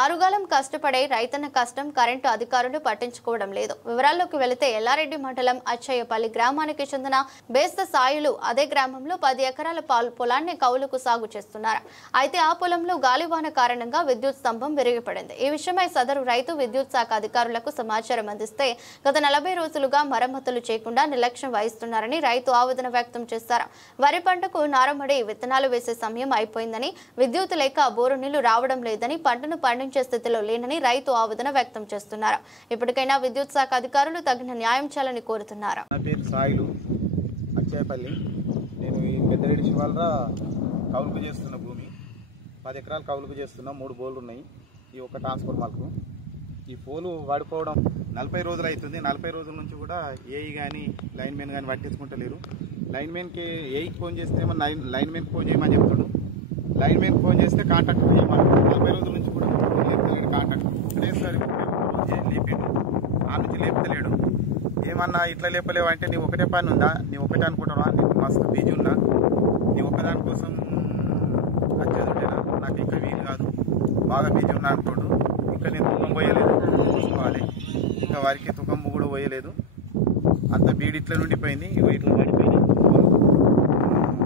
ఆరుగాలం కష్టపడే రైతన్న కష్టం కరెంటు అధికారులు పట్టించుకోవడం లేదు. వివరాల్లోకి వెళితే ఎల్లారెడ్డి మండలం అచ్చయ్యపల్లి గ్రామానికి చెందిన బేస్త సాయులు అదే గ్రామంలో 10 ఎకరాల పొలాన్ని కౌలుకు సాగు చేస్తున్నారు. అయితే ఆ పొలంలో గాలివాన కారణంగా విద్యుత్ స్తంభం విరిగిపడింది. ఈ విషయమై సదరు రైతు విద్యుత్ శాఖ అధికారులకు సమాచారం అందిస్తే గత 40 రోజులుగా మరమ్మతులు చేయకుండా నిర్లక్ష్యం వహిస్తున్నారని రైతు ఆవేదన వ్యక్తం చేశారు. వరి పంటకు నారమడి విత్తనాలు వేసే సమయం అయిపోయిందని, విద్యుత్ లేక బోరు నీళ్లు రావడం లేదని, పంటను పండించే స్థితిలో లేనని రైతు ఆవేదన వ్యక్తం చేస్తున్నారు. ఇప్పటికైనా విద్యుత్ శాఖ అధికారులు తగిన న్యాయం చేయాలని కోరుతున్నారు. నా పేరు సాయిలు, అచ్చయ్యపల్లి. నేను ఈ పెద్దరెడ్డి శివాలరా కౌలుకు చేస్తున్న భూమి 10 ఎకరాలు కౌలుకు చేస్తున్నా. 3 బోర్లు ఉన్నాయి. ఈ ఒక ట్రాన్స్ఫార్మర్కు ఈ పోలు వాడిపోవడం 40 రోజులు అవుతుంది. 40 రోజుల నుంచి కూడా ఏఈ కానీ లైన్ మ్యాన్ కానీ పట్టించుకుంటలేరు. లైన్ మ్యాన్కి ఏఈకి ఫోన్ చేస్తే లైన్ మ్యాన్కి ఫోన్ చేయమని చెప్తాడు. లైన్ మ్యాన్కి ఫోన్ చేస్తే కాంటాక్ట్ చేయమని 40 రోజుల నుంచి కూడా లేపుతలేడు. కాంటాక్ట్ ఒకటేసారి లేపాడు, ఆ నుంచి లేపుతలేడు. ఏమన్నా ఇట్లా లేపలేవు అంటే నీ ఒకటే పని ఉందా, నీ ఒకటే అనుకుంటున్నా, నీకు మస్తు బిజీ ఉన్నా, నీ ఒక్కదాని కోసం వచ్చేది ఉండేనా, నాకు ఇంకా వీలు కాదు, బాగా బిజీ ఉన్నా అనుకోడు. ఇంకా నేను తుకం పోయలేదు, చూసుకోవాలి. ఇంకా వారికి తుకం కూడా పోయలేదు. అంత బీడి ఇట్లా నుండిపోయింది. ఇట్లా పడిపోయింది.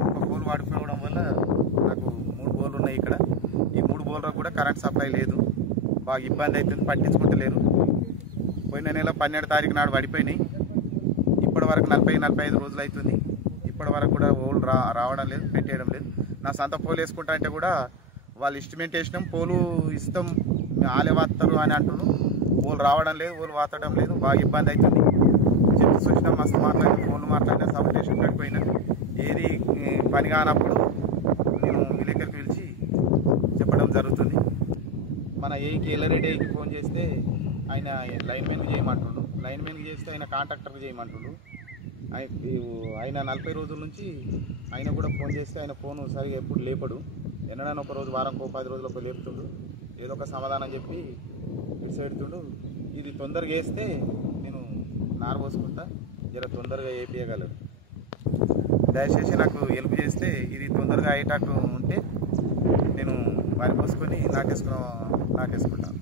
ఒక బోల్ వాడిపోవడం వల్ల నాకు 3 బోర్లు ఉన్నాయి ఇక్కడ. ఈ 3 బోర్లకు కూడా కరెంట్ సప్లై లేదు. బాగా ఇబ్బంది అవుతుంది, పట్టించుకుంటలేరు. పోయిన నెల 12వ తారీఖు నాడు పడిపోయినాయి. ఇప్పటి వరకు 40-45 రోజులు అవుతుంది. ఇప్పటి వరకు కూడా ఓళ్ళు రావడం లేదు, పెట్టేయడం లేదు. నా సొంత పోలు వేసుకుంటా అంటే కూడా వాళ్ళు ఇస్టిమేట్ వేసినాం, పోలు ఇస్తాం, ఆలే వాతారు అని అంటున్నారు. ఓళ్ళు రావడం లేదు, ఓళ్ళు వాతడం లేదు. బాగా ఇబ్బంది అవుతుంది. చెట్టు చూసినా మస్తు మాట్లాడినా, ఫోన్లు మాట్లాడినా, సబ్ స్టేషన్ కడిపోయినా, ఏది పని కానప్పుడు నేను విలేకరికి పిలిచి చెప్పడం జరుగుతుంది. మన ఏకి ఎల్లారెడ్డికి ఫోన్ చేస్తే ఆయన లైన్ మ్యాన్కి చేయమంటుండు. లైన్ మ్యాన్కి చేస్తే ఆయన కాంట్రాక్టర్కి చేయమంటుండు. ఆయన 40 రోజుల నుంచి ఆయన కూడా ఫోన్ చేస్తే ఆయన ఫోన్ సరిగా ఎప్పుడు లేపడు. ఎన్నడన్నా ఒక రోజు, వారంకో 10 రోజులకు లేపుతుండు. ఏదో ఒక సమాధానం చెప్పి విడిచిపెడుతుండు. ఇది తొందరగా వేస్తే నేను నారు పోసుకుంటా, జర తొందరగా వేపియగలరు. దయచేసి నాకు హెల్ప్ చేస్తే ఇది తొందరగా అయ్యేటట్టు ఉంటే నేను వరి పోసుకొని నాటేసుకుంటాను.